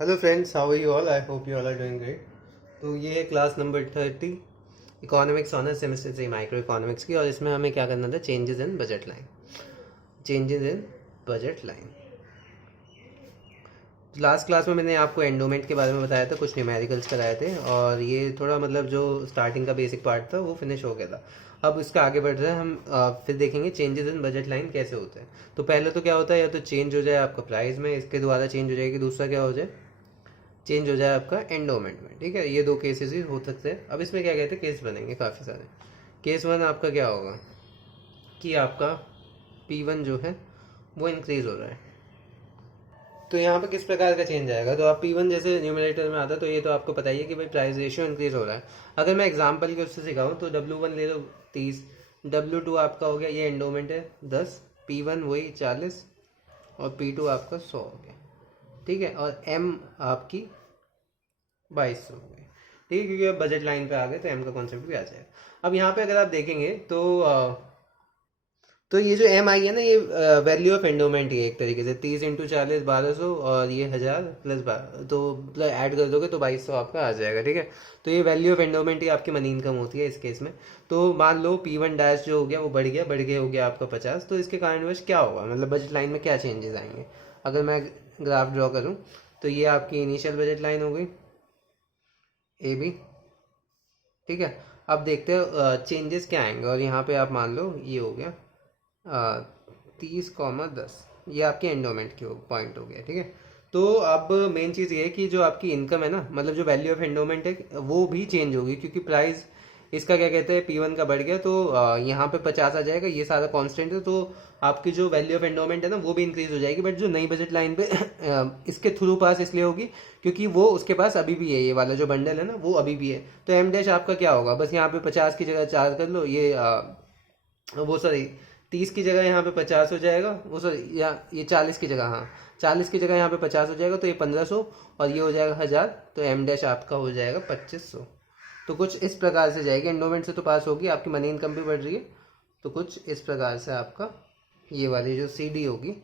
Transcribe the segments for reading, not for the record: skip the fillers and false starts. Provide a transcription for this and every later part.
Hello friends, how are you all? I hope you all are doing great. तो ये है class number 30 economics honours semester 3 micro economics की, और इसमें हमें क्या करना था? Changes in budget line. Changes in budget line. Last class में मैंने आपको एंडोमेंट के बारे में बताया था, कुछ न्यूमेरिकल्स कराए थे, और ये थोड़ा मतलब जो स्टार्टिंग का बेसिक पार्ट था वो फिनिश हो गया था। अब इसका आगे बढ़ रहे हैं हम। फिर देखेंगे चेंजेस इन बजट लाइन कैसे होते हैं। तो पहले तो क्या होता है, या तो चेंज हो जाए आपका प्राइस में, इसके द्वारा चेंज हो जाएगी। दूसरा क्या हो जाए, चेंज हो जाए आपका एंडोमेंट में। ठीक है, ये दो केसेस ही हो सकते हैं। अब इसमें क्या कहते हैं, केस बनेंगे काफ़ी सारे। केस वन आपका क्या होगा कि आपका P1 जो है वो इंक्रीज हो रहा है। तो यहाँ पे किस प्रकार का चेंज आएगा? तो आप P1 जैसे न्यूमरेटर में आता है, तो ये तो आपको पता ही है कि भाई प्राइस रेशियो इंक्रीज हो रहा है। अगर मैं एग्जांपल के उससे सिखाऊं तो W1 ले लो 30, W2 आपका हो गया, ये एंडोमेंट है 10, P1 वही 40 और P2 आपका 100 हो गया। ठीक है, और M आपकी 2200 हो गए। ठीक है, क्योंकि अब बजट लाइन पे आ गए तो एम का कॉन्सेप्ट भी आ जाएगा। अब यहाँ पे अगर आप देखेंगे तो ये जो एम आई है ना, ये वैल्यू ऑफ एंडोमेंट ही है एक तरीके से। 30 × 40 1200, और ये 1000 प्लस तो मतलब ऐड कर दोगे तो 2200 आपका आ जाएगा। ठीक है, तो ये वैल्यू ऑफ एंडोमेंट ही आपकी मनी इनकम होती है इस केस में। तो मान लो P1 डैश जो हो गया वो बढ़ गया हो गया आपका 50। तो इसके कारणवश क्या होगा, मतलब बजट लाइन में क्या चेंजेस आएंगे? अगर मैं ग्राफ ड्रॉ करूँ तो ये आपकी इनिशियल बजट लाइन हो गई ए बी। ठीक है, अब देखते हैं चेंजेस क्या आएंगे। और यहाँ पे आप मान लो ये हो गया 30, 10, ये आपके एंडोमेंट की पॉइंट हो गया। ठीक है, तो अब मेन चीज़ ये है कि जो आपकी इनकम है ना, मतलब जो वैल्यू ऑफ एंडोमेंट है वो भी चेंज होगी, क्योंकि प्राइस इसका क्या कहते हैं P1 का बढ़ गया, तो यहाँ पे 50 आ जाएगा, ये सारा कांस्टेंट है। तो आपकी जो वैल्यू ऑफ एंडोमेंट है ना वो भी इंक्रीज हो जाएगी। बट जो नई बजट लाइन पे इसके थ्रू पास इसलिए होगी क्योंकि वो उसके पास अभी भी है, ये वाला जो बंडल है ना वो अभी भी है। तो एम डैश आपका क्या होगा, बस यहाँ पे 50 की जगह 4 कर लो, ये वो सॉरी 30 की जगह यहाँ पे 50 हो जाएगा, वो सॉरी या ये 40 की जगह, हाँ 40 की जगह यहाँ पे 50 हो जाएगा, तो ये 1500 और ये हो जाएगा 1000। तो एम डैश आपका हो जाएगा 2500। तो कुछ इस प्रकार से जाएगी, एंडोमेंट से तो पास होगी, आपकी मनी इनकम भी बढ़ रही है। तो कुछ इस प्रकार से आपका ये वाली जो सी डी होगी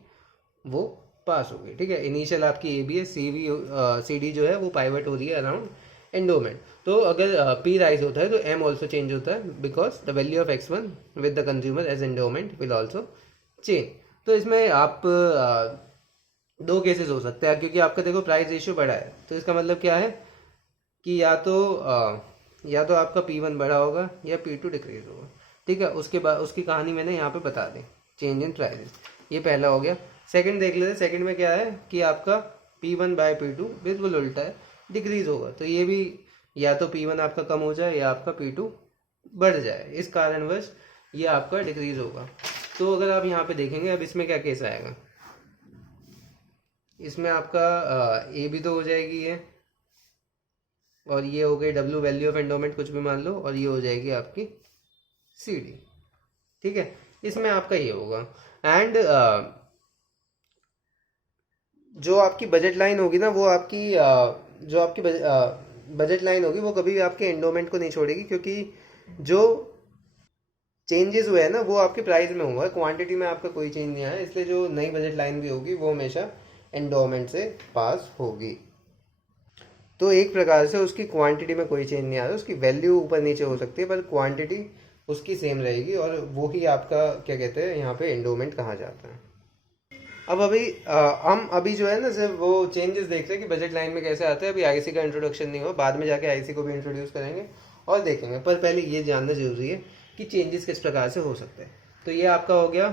वो पास होगी। ठीक है, इनिशियल आपकी ए बी है, सी डी जो है वो पाइवट हो रही है अराउंड एंडोमेंट। तो अगर पी राइज होता है तो एम ऑल्सो चेंज होता है, because the value of x1 with the consumer as endowment will also change. तो इसमें आप दो केसेस हो सकते हैं, क्योंकि आपका देखो प्राइस रेशियो बढ़ा है, तो इसका मतलब क्या है कि या तो आपका P1 बढ़ा होगा या P2 डिक्रीज होगा। ठीक है, उसके बाद उसकी कहानी मैंने यहाँ पे बता दी, चेंज इन प्राइसेस। ये पहला हो गया। सेकंड देख लेते हैं, सेकंड में क्या है कि आपका P1 बाय P2 बिल्कुल उल्टा है, डिक्रीज होगा। तो ये भी या तो P1 आपका कम हो जाए या आपका P2 बढ़ जाए, इस कारणवश ये आपका डिक्रीज होगा। तो अगर आप यहाँ पे देखेंगे, अब इसमें क्या केस आएगा, इसमें आपका ए भी तो हो जाएगी ये, और ये हो गई W वैल्यू ऑफ एंडोमेंट कुछ भी मान लो, और ये हो जाएगी आपकी सी डी। ठीक है, इसमें आपका ये होगा। एंड जो आपकी बजट लाइन होगी ना, वो आपकी जो आपकी बजट लाइन होगी वो कभी भी आपके एंडोमेंट को नहीं छोड़ेगी, क्योंकि जो चेंजेस हुए हैं ना वो आपके प्राइस में हुआ है, क्वांटिटी में आपका कोई चेंज नहीं आया। इसलिए जो नई बजट लाइन भी होगी वो हमेशा एंडोमेंट से पास होगी। तो एक प्रकार से उसकी क्वांटिटी में कोई चेंज नहीं आ रहा, उसकी वैल्यू ऊपर नीचे हो सकती है पर क्वांटिटी उसकी सेम रहेगी, और वो ही आपका क्या कहते हैं यहाँ पे एंडोमेंट कहा जाता है। अब हम अभी जो है ना सिर्फ वो चेंजेस देख रहे हैं कि बजट लाइन में कैसे आता है। अभी आईसी का इंट्रोडक्शन नहीं हुआ, बाद में जाके आईसी को भी इंट्रोड्यूस करेंगे और देखेंगे, पर पहले ये जानना जरूरी है कि चेंजेस किस प्रकार से हो सकते हैं। तो ये आपका हो गया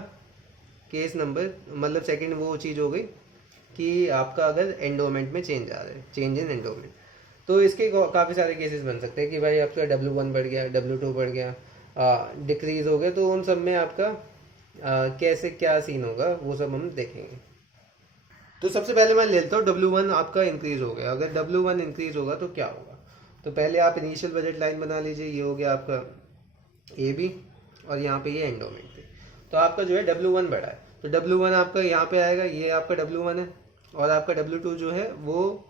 केस नंबर, मतलब सेकेंड वो चीज़ हो गई कि आपका अगर एंडोमेंट में चेंज आ रहा है, चेंज इन एंडोमेंट। तो इसके काफ़ी सारे केसेस बन सकते हैं कि भाई आपका W1 बढ़ गया, W2 बढ़ गया, डिक्रीज हो गया। तो उन सब में आपका कैसे क्या सीन होगा वो सब हम देखेंगे। तो सबसे पहले मैं लेता हूँ W1 आपका इंक्रीज हो गया। अगर W1 इंक्रीज होगा तो क्या होगा, तो पहले आप इनिशियल बजट लाइन बना लीजिए, ये हो गया आपका ए बी, और यहाँ पे ये एंडोमेंट थे। तो आपका जो है W1 बढ़ा है, तो W1 आपका यहाँ पे आएगा, ये आपका W1 है, और आपका W2 जो है वो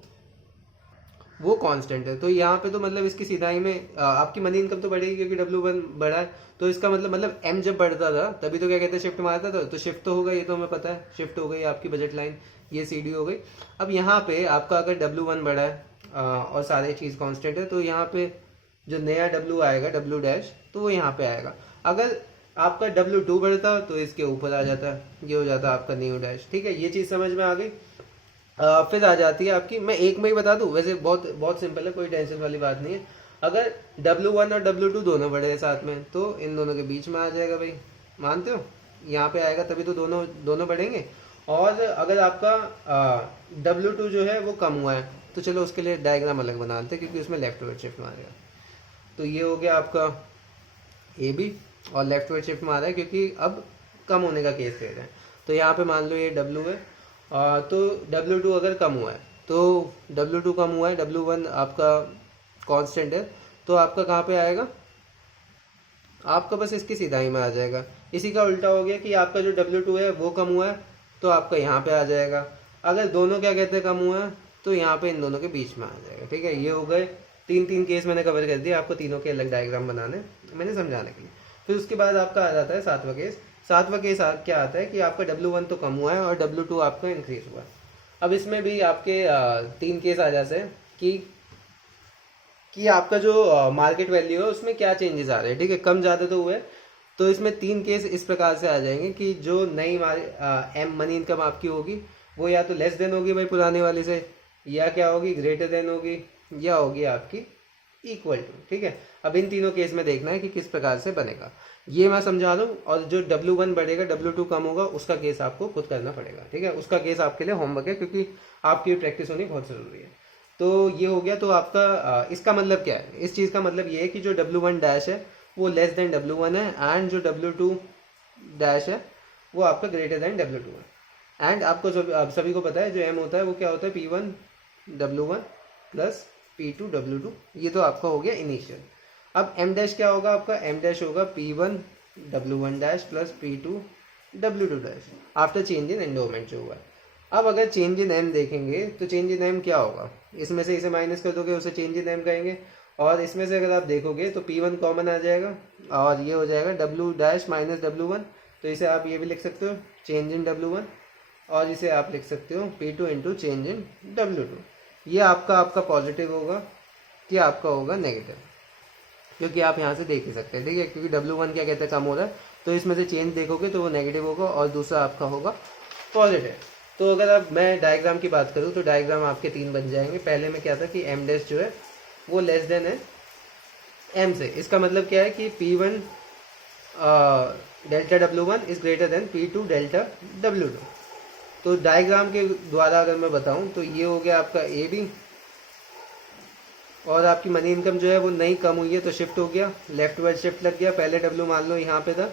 कांस्टेंट है। तो यहाँ पे तो मतलब इसकी सीधाई में आपकी मनी इनकम तो बढ़ेगी, क्योंकि W1 बढ़ा है। तो इसका मतलब M जब बढ़ता था तभी तो क्या कहते हैं शिफ्ट मारता था, तो शिफ्ट तो होगा, ये तो हमें पता है, शिफ्ट हो गई आपकी बजट लाइन ये सी डी हो गई। अब यहाँ पे आपका अगर W1 बड़ा है और सारे चीज़ कांस्टेंट है, तो यहाँ पे जो नया W आएगा W डैश, तो वो यहाँ पे आएगा। अगर आपका W2 बढ़ता तो इसके ऊपर आ जाता, ये हो जाता आपका न्यू डैश। ठीक है, ये चीज़ समझ में आ गई। फिर आ जाती है आपकी, मैं एक में ही बता दूं, वैसे बहुत बहुत सिंपल है, कोई टेंशन वाली बात नहीं है। अगर W1 और W2 दोनों बड़े हैं साथ में, तो इन दोनों के बीच में आ जाएगा भाई, मानते हो? यहाँ पे आएगा तभी तो दोनों दोनों बढ़ेंगे। और अगर आपका W2 जो है वो कम हुआ है, तो चलो उसके लिए डायग्राम अलग बना लेते हैं, क्योंकि उसमें लेफ्ट वर्ड शिफ्ट मारेगा। तो ये हो गया आपका ए बी, और लेफ्ट वर्ड शिफ्ट मारा है क्योंकि अब कम होने का केस ले रहे हैं। तो यहाँ पे मान लो ये W है, तो W2 अगर कम हुआ है, तो W2 कम हुआ है, W1 आपका कांस्टेंट है, तो आपका कहाँ पे आएगा? आपका बस इसकी सीधाई में आ जाएगा। इसी का उल्टा हो गया कि आपका जो W2 है वो कम हुआ है, तो आपका यहाँ पे आ जाएगा। अगर दोनों क्या कहते हैं कम हुआ है, तो यहाँ पे इन दोनों के बीच में आ जाएगा। ठीक है, ये हो गए तीन तीन केस मैंने कवर कर दिया, आपको तीनों के अलग डायग्राम बनाने मैंने समझाने के लिए। फिर उसके बाद आपका आ जाता है सातवां केस। सातवां केस क्या आता है कि आपका W1 तो कम हुआ है और W2 आपका इंक्रीज हुआ है। अब इसमें भी आपके तीन केस आ जाते हैं कि आपका जो मार्केट वैल्यू है उसमें क्या चेंजेस आ रहे हैं। ठीक है, कम ज़्यादा तो हुए। तो इसमें तीन केस इस प्रकार से आ जाएंगे कि जो नई एम मनी इनकम आपकी होगी, वो या तो लेस देन होगी भाई पुराने वाले से, या क्या होगी, ग्रेटर देन होगी, या होगी आपकी इक्वल टू। ठीक है, अब इन तीनों केस में देखना है कि किस प्रकार से बनेगा, ये मैं समझा दूँ। और जो W1 बढ़ेगा W2 कम होगा, उसका केस आपको खुद करना पड़ेगा। ठीक है, उसका केस आपके लिए होमवर्क है, क्योंकि आपकी प्रैक्टिस होनी बहुत ज़रूरी है। तो ये हो गया। तो आपका इसका मतलब क्या है? इस चीज़ का मतलब ये है कि जो W1 डैश है वो लेस देन W1 है, एंड जो W2 डैश है वो आपका ग्रेटर देन W2 है। एंड आपको आप सभी को पता है जो M होता है वो क्या होता है, P1 W1 plus P2 W2। ये तो आपका हो गया इनिशियल। अब M डैश क्या होगा आपका? M डैश होगा P1 W1 dash plus P2 W2 dash after change in endowment जो हुआ है। अब अगर चेंज इन एम देखेंगे तो चेंज इन एम क्या होगा? इसमें से इसे माइनस कर दोगे, उसे चेंज इन एम कहेंगे। और इसमें से अगर आप देखोगे तो P1 कॉमन आ जाएगा, और ये हो जाएगा W डैश माइनस W1। तो इसे आप ये भी लिख सकते हो चेंज इन W1, और इसे आप लिख सकते हो P2 into change in W2। ये आपका पॉजिटिव होगा कि आपका होगा नेगेटिव, क्योंकि आप यहाँ से देख ही सकते हैं। ठीक है, क्योंकि W1 क्या कहते हैं कम हो रहा है, तो इसमें से चेंज देखोगे तो वो नेगेटिव होगा, और दूसरा आपका होगा पॉजिटिव। तो अगर अब मैं डायग्राम की बात करूँ तो डायग्राम आपके तीन बन जाएंगे। पहले में क्या था कि M डैश जो है वो लेस देन है M से। इसका मतलब क्या है कि P1 delta W1 is greater than P2 delta W2। तो डायग्राम के द्वारा अगर मैं बताऊं तो ये हो गया आपका AB, और आपकी मनी इनकम जो है वो नई कम हुई है तो शिफ्ट हो गया, लेफ्ट वर्ड शिफ्ट लग गया। पहले W मान लो यहाँ पे था,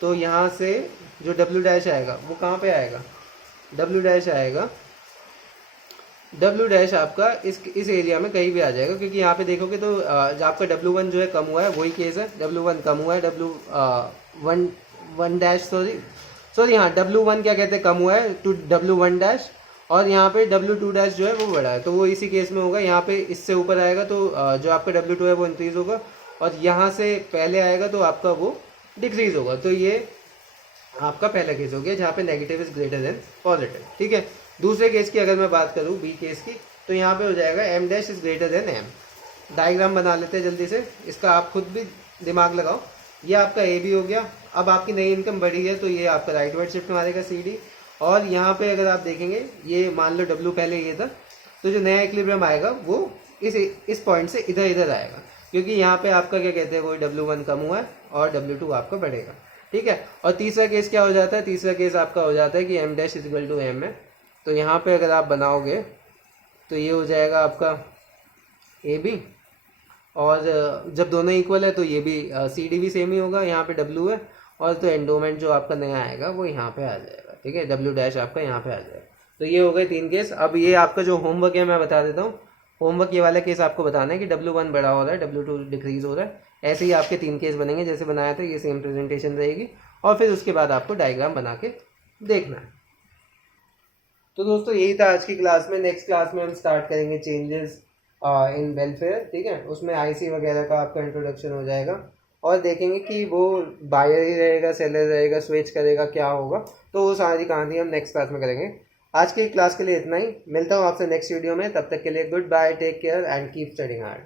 तो यहाँ से जो W डैश आएगा वो कहाँ पे आएगा? W डैश आएगा, W डैश आपका इस एरिया में कहीं भी आ जाएगा, क्योंकि यहाँ पे देखोगे तो जो आपका W1 जो है कम हुआ है वही केस है। W1 कम हुआ है, W1 डैश सॉरी हाँ W1 क्या कहते हैं कम हुआ है टू W1 डैश, और यहाँ पे W2 डैश जो है वो बढ़ा है, तो वो इसी केस में होगा। यहाँ पे इससे ऊपर आएगा तो जो आपका W2 है वो इंक्रीज होगा, और यहाँ से पहले आएगा तो आपका वो डिक्रीज होगा। तो ये आपका पहला केस हो गया जहाँ पे negative is greater than positive. ठीक है, दूसरे केस की अगर मैं बात करूँ बी केस की, तो यहाँ पे हो जाएगा M dash is greater than M। Diagram बना लेते हैं जल्दी से, इसका आप खुद भी दिमाग लगाओ। ये आपका ए बी हो गया। अब आपकी नई इनकम बढ़ी है तो ये आपका राइट वर्ड शिफ्ट मारेगा CD, और यहाँ पे अगर आप देखेंगे ये मान लो W पहले ये था, तो जो नया इक्विलिब्रियम आएगा वो इस पॉइंट से इधर आएगा, क्योंकि यहाँ पे आपका क्या कहते हैं वो W1 कम हुआ है और W2 आपका बढ़ेगा। ठीक है, और तीसरा केस क्या हो जाता है? तीसरा केस आपका हो जाता है कि M dash equal to M है। तो यहाँ पे अगर आप बनाओगे तो ये हो जाएगा आपका AB, और जब दोनों इक्वल है तो ये भी CD भी सेम ही होगा, यहाँ पे W है, और तो एंडोमेंट जो आपका नया आएगा वो यहाँ पे आ जाएगा। ठीक है, W डैश आपका यहाँ पे आ जाएगा। तो ये हो गए तीन केस। अब ये आपका जो होमवर्क है मैं बता देता हूँ। होमवर्क ये वाला केस आपको बताना है कि W1 बड़ा हो रहा है, W2 डिक्रीज हो रहा है। ऐसे ही आपके तीन केस बनेंगे जैसे बनाया था, ये सेम प्रेजेंटेशन रहेगी, और फिर उसके बाद आपको डायग्राम बना के देखना है। तो दोस्तों यही था आज की क्लास में। नेक्स्ट क्लास में हम स्टार्ट करेंगे चेंजेस इन वेलफेयर। ठीक है, उसमें IC वगैरह का आपका इंट्रोडक्शन हो जाएगा, और देखेंगे कि वो बायर ही रहेगा, सेलर रहेगा, स्विच करेगा, क्या होगा। तो वो सारी कहानी हम नेक्स्ट क्लास में करेंगे। आज की क्लास के लिए इतना ही, मिलता हूँ आपसे नेक्स्ट वीडियो में, तब तक के लिए good bye, take care and keep studying hard.